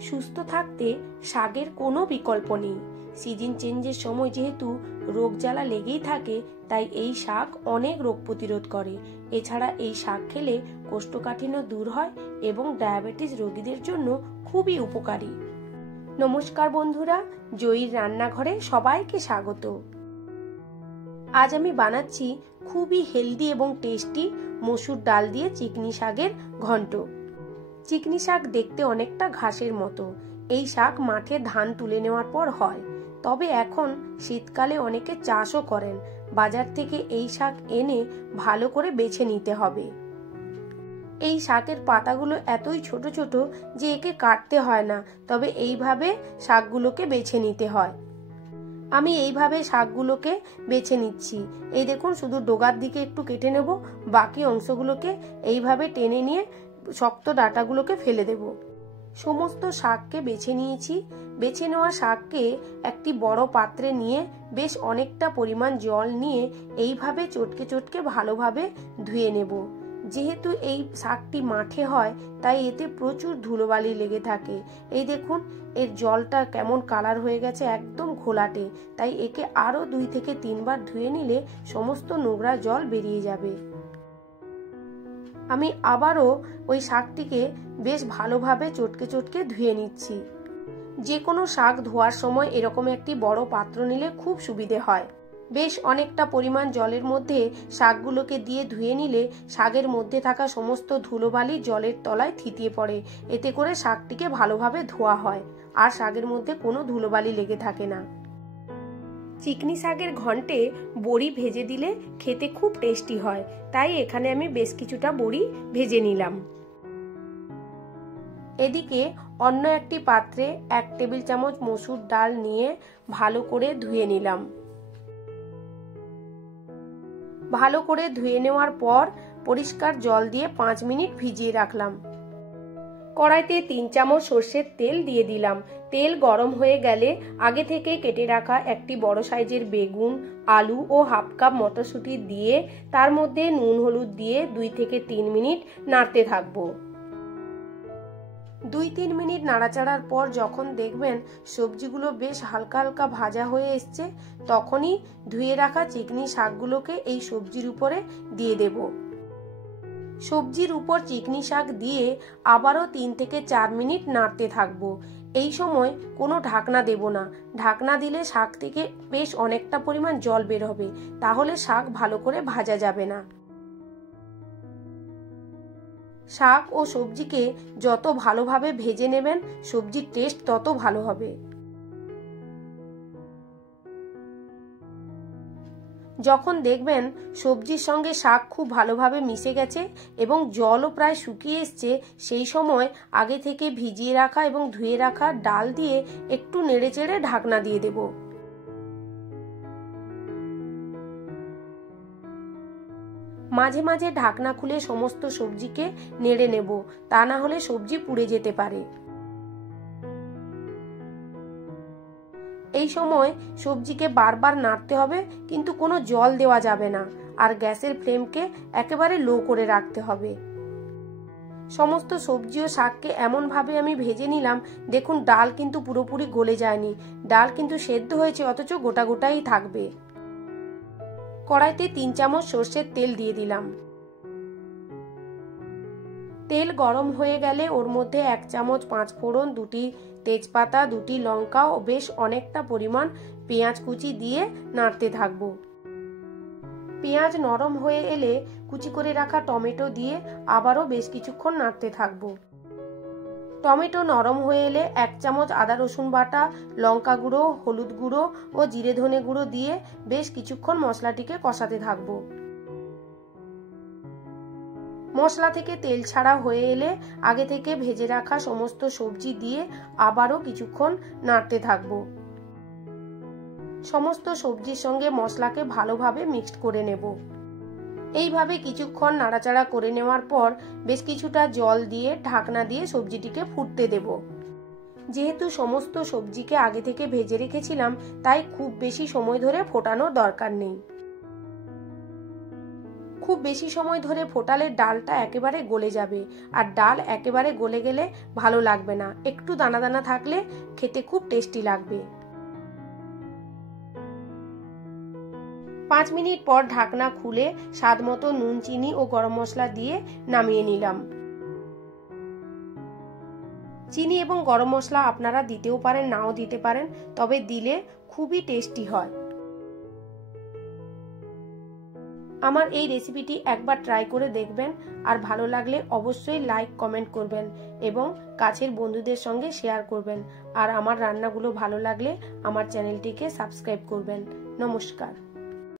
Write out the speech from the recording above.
সুস্থ থাকতে শাকের কোনো বিকল্প নেই। সিজন চেঞ্জের সময় যেহেতু রোগ জ্বালা লেগেই থাকে, তাই এই শাক অনেক রোগ প্রতিরোধ করে। এছাড়া এই শাক খেলে কোষ্ঠকাঠিন্য দূর হয় এবং ডায়াবেটিস রোগীদের জন্য খুবই উপকারী। নমস্কার বন্ধুরা, জয়ীর রান্নাঘরে সবাইকে স্বাগত। আজ আমি বানাচ্ছি খুবই হেলদি এবং টেস্টি মসুর ডাল দিয়ে চিকনি শাকের ঘন্ট। চিকনি শাক দেখতে অনেকটা ঘাসের মতো। এই শাক মাঠে ধান তুলে নেওয়ার পর হয়, তবে এখন শীতকালে অনেকে চাষও করেন। বাজার থেকে এই শাক এনে ভালো করে বেছে নিতে হবে। এই শাকের পাতাগুলো এতই ছোট ছোট যে একে কাটতে হয় না, তবে এইভাবে শাকগুলোকে বেছে নিতে হয়। আমি এইভাবে শাকগুলোকে বেছে নিচ্ছি। এই দেখুন, শুধু ডগার দিকে একটু কেটে নেব, বাকি অংশগুলোকে এইভাবে টেনে নিয়ে শক্ত ডাঁটাগুলোকে ফেলে দেব। সমস্ত শাককে বেছে নিয়েছি। বেছে নেওয়া শাককে একটি বড় পাত্রে নিয়ে বেশ অনেকটা পরিমাণ জল নিয়ে এইভাবে চটকে চটকে ভালোভাবে ধুয়ে নেব। যেহেতু এই শাকটি মাঠে হয়, তাই এতে প্রচুর ধুলোবালি লেগে থাকে। এই দেখুন, এর জলটা কেমন কালার হয়ে গেছে, একদম ঘোলাটে। তাই একে আরো 2 থেকে 3 বার ধুয়ে নিলে সমস্ত নোংরা জল বেরিয়ে যাবে। আমি আবারও ওই শাকটিকে বেশ ভালোভাবে চটকে চটকে ধুয়ে নিচ্ছি। যে কোনো শাক ধোয়ার সময় এরকম একটি বড় পাত্র নিলে খুব সুবিধে হয়। বেশ অনেকটা পরিমাণ জলের মধ্যে শাকগুলোকে দিয়ে ধুয়ে নিলে শাকের মধ্যে থাকা সমস্ত ধুলোবালি জলের তলায় থিতিয়ে পড়ে। এতে করে শাকটিকে ভালোভাবে ধোয়া হয় আর শাকের মধ্যে কোনো ধুলোবালি লেগে থাকে না। চিকনি শাকের ঘন্টে বড়ি ভেজে দিলে খেতে খুব টেস্টি হয়, তাই এখানে আমি বেশ কিছুটা বড়ি ভেজে নিলাম। এদিকে অন্য একটি পাত্রে 1 টেবিল চামচ মসুর ডাল নিয়ে ভালো করে ধুয়ে নিলাম। ভালো করে ধুয়ে নেওয়ার পর পরিষ্কার জল দিয়ে 5 মিনিট ভিজিয়ে রাখলাম। কড়াইতে 3 চামচ সর্ষের তেল দিয়ে দিলাম। তেল গরম হয়ে গেলে আগে থেকে কেটে রাখা একটি বড় সাইজের বেগুন, আলু ও হাফ কাপ মটরশুঁটি দিয়ে তার মধ্যে নুন হলুদ দিয়ে 2 থেকে 3 মিনিট নাড়তে থাকবো। 2-3 মিনিট নাড়াচাড়ার পর যখন দেখবেন সবজিগুলো বেশ হালকা হালকা ভাজা হয়ে এসছে, তখনই ধুয়ে রাখা চিকনি শাকগুলোকে এই সবজির উপরে দিয়ে দেব। সবজির উপর চিকনি শাক দিয়ে আবারও 3 থেকে 4 মিনিট নাড়তে থাকবো। এই সময় কোনো ঢাকনা দেব না। ঢাকনা দিলে শাক থেকে বেশ অনেকটা পরিমাণ জল বের হবে, তাহলে শাক ভালো করে ভাজা যাবে না। শাক ও সবজিকে যত ভালোভাবে ভেজে নেবেন, সবজির টেস্ট তত ভালো হবে। যখন দেখবেন সবজির সঙ্গে শাক খুব ভালোভাবে মিশে গেছে এবং জলও প্রায় শুকিয়ে এসছে, সেই সময় আগে থেকে ভিজিয়ে রাখা এবং ধুয়ে রাখা ডাল দিয়ে একটু নেড়েচেড়ে ঢাকনা দিয়ে দেব। মাঝে মাঝে ঢাকনা খুলে সমস্ত সবজিকে নেড়ে নেব, তা না হলে সবজি পুড়ে যেতে পারে। এই সময় সবজিকে বারবার নাড়তে হবে, কিন্তু কোনো জল দেওয়া যাবে না, আর গ্যাসের ফ্লেমকে একেবারে লো করে রাখতে হবে। সমস্ত সবজি ও শাককে এমন ভাবে আমি ভেজে নিলাম, দেখুন ডাল কিন্তু পুরোপুরি গলে যায়নি, ডাল কিন্তু সেদ্ধ হয়েছে, অথচ গোটা গোটাই থাকবে। কড়াইতে 3 চামচ সর্ষের তেল দিয়ে দিলাম। তেল গরম হয়ে গেলে ওর মধ্যে 1 চামচ 5 ফোড়ন, 2টি তেজপাতা, 2টি লঙ্কা ও বেশ অনেকটা পরিমাণ পেঁয়াজ কুচি দিয়ে নাড়তে থাকবো। পেঁয়াজ নরম হয়ে এলে কুচি করে রাখা টমেটো দিয়ে আবারও বেশ কিছুক্ষণ নাড়তে থাকবো। টমেটো নরম হয়ে এলে 1 চামচ আদা রসুন বাটা, লঙ্কা গুঁড়ো, হলুদ গুঁড়ো ও জিরে ধনে গুঁড়ো দিয়ে বেশ কিছুক্ষণ মশলাটিকে কষাতে থাকবো। মশলা থেকে তেল ছাড়া হয়ে এলে আগে থেকে ভেজে রাখা সমস্ত সবজি দিয়ে আবারও কিছুক্ষণ নাড়তে থাকবো। সমস্ত সবজির সঙ্গে মশলাকে ভালোভাবে মিক্সড করে নেব। এইভাবে কিছুক্ষণ নাড়াচাড়া করে নেওয়ার পর বেশ কিছুটা জল দিয়ে ঢাকনা দিয়ে সবজিটিকে ফুটতে দেব। যেহেতু সমস্ত সবজিকে আগে থেকে ভেজে রেখেছিলাম, তাই খুব বেশি সময় ধরে ফোটানোর দরকার নেই। খুব বেশি সময় ধরে ফোটালে ডালটা একেবারে গলে যাবে, আর ডাল একেবারে গলে গেলে ভালো লাগবে না। একটু দানা দানা থাকলে খেতে খুব টেস্টি লাগবে। 5 মিনিট পর ঢাকনা খুলে স্বাদ মতো নুন, চিনি ও গরম মশলা দিয়ে নামিয়ে নিলাম। চিনি এবং গরম মশলা আপনারা দিতেও পারেন, নাও দিতে পারেন, তবে দিলে খুবই টেস্টি হয়। আমার এই রেসিপিটি একবার ট্রাই করে দেখবেন, আর ভালো লাগলে অবশ্যই লাইক কমেন্ট করবেন এবং কাছের বন্ধুদের সঙ্গে শেয়ার করবেন। আর আমার রান্নাগুলো ভালো লাগলে আমার চ্যানেলটিকে সাবস্ক্রাইব করবেন। নমস্কার।